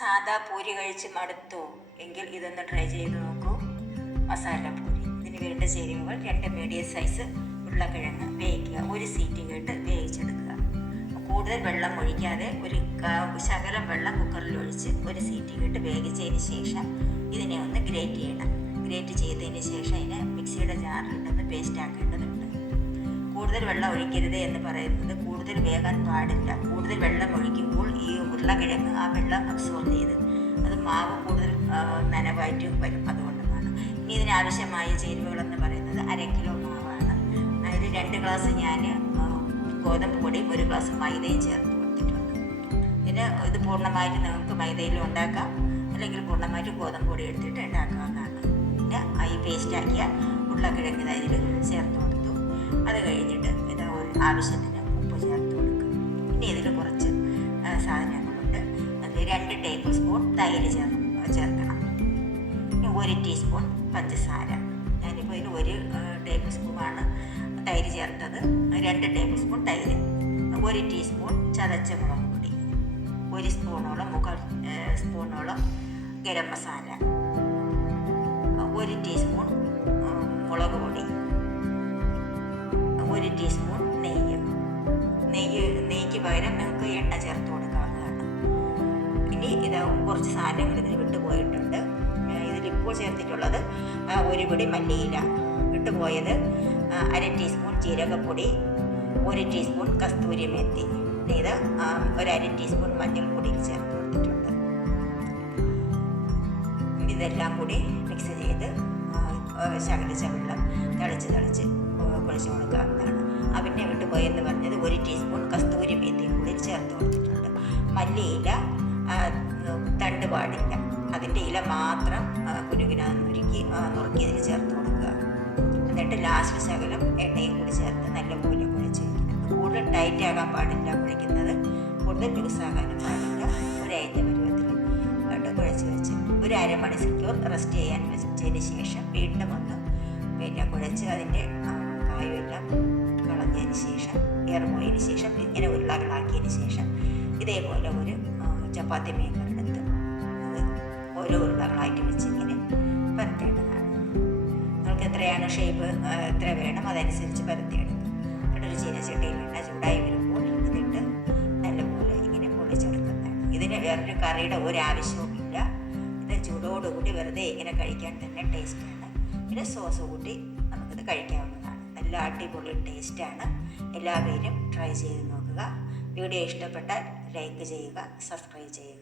സാദാ പൂരി കഴിച്ച് മടുത്തോ എങ്കിൽ ഇതൊന്ന് ട്രൈ ചെയ്ത് നോക്കൂ. മസാല പൂരി. ഇതിന് വേണ്ട ചേരുവകൾ: 2 മീഡിയം സൈസ് ഉരുളക്കിഴങ്ങ് വേവിക്കുക, 1 സീറ്റി കേട്ട് വേവിച്ചെടുക്കുക. കൂടുതൽ വെള്ളം ഒഴിക്കാതെ ഒരു ശകലം വെള്ളം കുക്കറിൽ ഒഴിച്ച് 1 സീറ്റി കേട്ട് വേവിച്ചതിന് ശേഷം ഇതിനെ ഒന്ന് ഗ്രേറ്റ് ചെയ്യണം. ഗ്രേറ്റ് ചെയ്തതിന് ശേഷം ഇതിനെ മിക്സിയുടെ ജാറിലിട്ടൊന്ന് പേസ്റ്റ് ആക്കേണ്ടതുണ്ട്. കൂടുതൽ വെള്ളം ഒഴിക്കരുത് എന്ന് പറയുന്നത് കൂടുതൽ വേകാൻ പാടില്ല. കൂടുതൽ വെള്ളം ഒഴിക്കുമ്പോൾ ഈ ഉരുളക്കിഴങ്ങ് ആ വെള്ളം അബ്സോർബ് ചെയ്ത് അത് മാവ് കൂടുതൽ നനവായിട്ട് വരും. അതുകൊണ്ടാണ്. ഇനി ഇതിനാവശ്യമായ ചേരുവകളെന്ന് പറയുന്നത് 1/2 കിലോ മാവാണ്. അതിൽ 2 ഗ്ലാസ് ഞാൻ ഗോതമ്പ് പൊടിയും 1 ഗ്ലാസ് മൈദയും ചേർത്ത് കൊടുത്തിട്ടുണ്ട്. ഇത് പൂർണ്ണമായിട്ട് നിങ്ങൾക്ക് മൈദയിലും ഉണ്ടാക്കാം, അല്ലെങ്കിൽ പൂർണ്ണമായിട്ട് ഗോതമ്പ് പൊടി എടുത്തിട്ട് ഉണ്ടാക്കാവുന്നതാണ്. പിന്നെ ഈ പേസ്റ്റാക്കിയ ഉരുളക്കിഴങ്ങ് അതിൽ ചേർത്ത് കൊടുത്തു. അത് കഴിഞ്ഞിട്ട് ഇത് ആവശ്യത്തിന് ഉപ്പ് ചേർത്ത് കൊടുക്കും. ഇനി ഇതിൽ കുറച്ച് സാധനങ്ങളുണ്ട്. അതിൽ 2 ടേബിൾ സ്പൂൺ തൈര് ചേർക്കണം. ഇനി 1 ടീസ്പൂൺ പഞ്ചസാര. ഞാനിപ്പോൾ ഇതിൽ 1 ടേബിൾ സ്പൂണാണ് തൈര് ചേർത്തത്. 2 ടേബിൾ സ്പൂൺ തൈര്, 1 ടീസ്പൂൺ ചതച്ച മുളക് പൊടി, 1 സ്പൂണോളം 1/4 സ്പൂണോളം ഗരം മസാല, 1 ടീസ്പൂൺ മുളക് പൊടി, 1 ടീസ്പൂൺ നെയ്ക്ക് പകരം നിങ്ങൾക്ക് എണ്ണ ചേർത്ത് കൊടുക്കാവുന്നതാണ്. ഇനി ഇത് കുറച്ച് സാധനങ്ങൾ ഇതിൽ വിട്ടുപോയിട്ടുണ്ട്. ഇതിലിപ്പോൾ ചേർത്തിട്ടുള്ളത് 1 പിടി മല്ലിയില, വിട്ടുപോയത് 1/2 ടീസ്പൂൺ ജീരകപ്പൊടി, 1 ടീസ്പൂൺ കസ്തൂരി മേത്തി, ഇത് 1/2 ടീസ്പൂൺ മഞ്ഞൾപ്പൊടി ചേർത്ത് കൊടുത്തിട്ടുണ്ട്. ഇതെല്ലാം കൂടി മിക്സ് ചെയ്ത് ശകലിച്ച വെള്ളം തളിച്ച് കുഴച്ച് കൊടുക്കാവുന്നതാണ്. പിന്നെ വിട്ടുപോയെന്ന് പറഞ്ഞത് 1 ടീസ്പൂൺ കസ്തൂരി മേത്തിയും കൂടി ചേർത്ത് കൊടുത്തിട്ടുണ്ട്. മല്ലിയില തണ്ട് പാടില്ല, അതിൻ്റെ ഇല മാത്രം നുറുക്കിയതിൽ ചേർത്ത് കൊടുക്കുക. എന്നിട്ട് ലാസ്റ്റ് ശകലം എണ്ണയും കൂടി ചേർത്ത് നല്ലപോലെ കുഴച്ച് വയ്ക്കണം. കൂടുതൽ ടൈറ്റ് ആകാൻ പാടില്ല കുഴയ്ക്കുന്നത്, കൂടുതൽ ലൂസാകാനും പാടില്ല. ഒരയഞ്ഞ പരുവത്തിൽ കുഴച്ച് വെച്ച് 1 അരമണിക്കൂർ റെസ്റ്റ് ചെയ്യാൻ വെച്ചതിന് ശേഷം വീണ്ടും ഒന്ന് കുഴച്ച് അതിൻ്റെ കായുമെല്ലാം കളഞ്ഞതിന് ശേഷം ഇറങ്ങിയതിന് ശേഷം ഇങ്ങനെ ഉരുളകളാക്കിയതിന് ശേഷം ഇതേപോലെ ഒരു ചപ്പാത്തി മേക്കറെടുത്ത് ഓരോ ഉരുളകളായിട്ട് വെച്ച് ഇങ്ങനെ പരത്തേണ്ടതാണ്. നിങ്ങൾക്ക് എത്രയാണ് ഷേപ്പ് എത്ര വേണം അതനുസരിച്ച് പരത്തിയെടുക്കുക. ഒരു ചീനച്ചട്ടിയിൽ എണ്ണ ചൂടായി വരുമ്പോൾ ഇതിട്ട് നല്ലപോലെ ഇങ്ങനെ പൊളിച്ചെടുക്കുന്നതാണ്. ഇതിന് വേറൊരു കറിയുടെ ഒരാവശ്യവുമില്ല. ഇത് ചൂടോടുകൂടി വെറുതെ ഇങ്ങനെ കഴിക്കാൻ തന്നെ ടേസ്റ്റാണ്. പിന്നെ സോസ് കൂട്ടി നമുക്കിത് കഴിക്കാവുന്നതാണ്. നല്ല അടിപൊളി ടേസ്റ്റാണ്. എല്ലാവരും ട്രൈ ചെയ്ത് നോക്കുക. വീഡിയോ ഇഷ്ടപ്പെട്ടാൽ ലൈക്ക് ചെയ്യുക, സബ്സ്ക്രൈബ് ചെയ്യുക.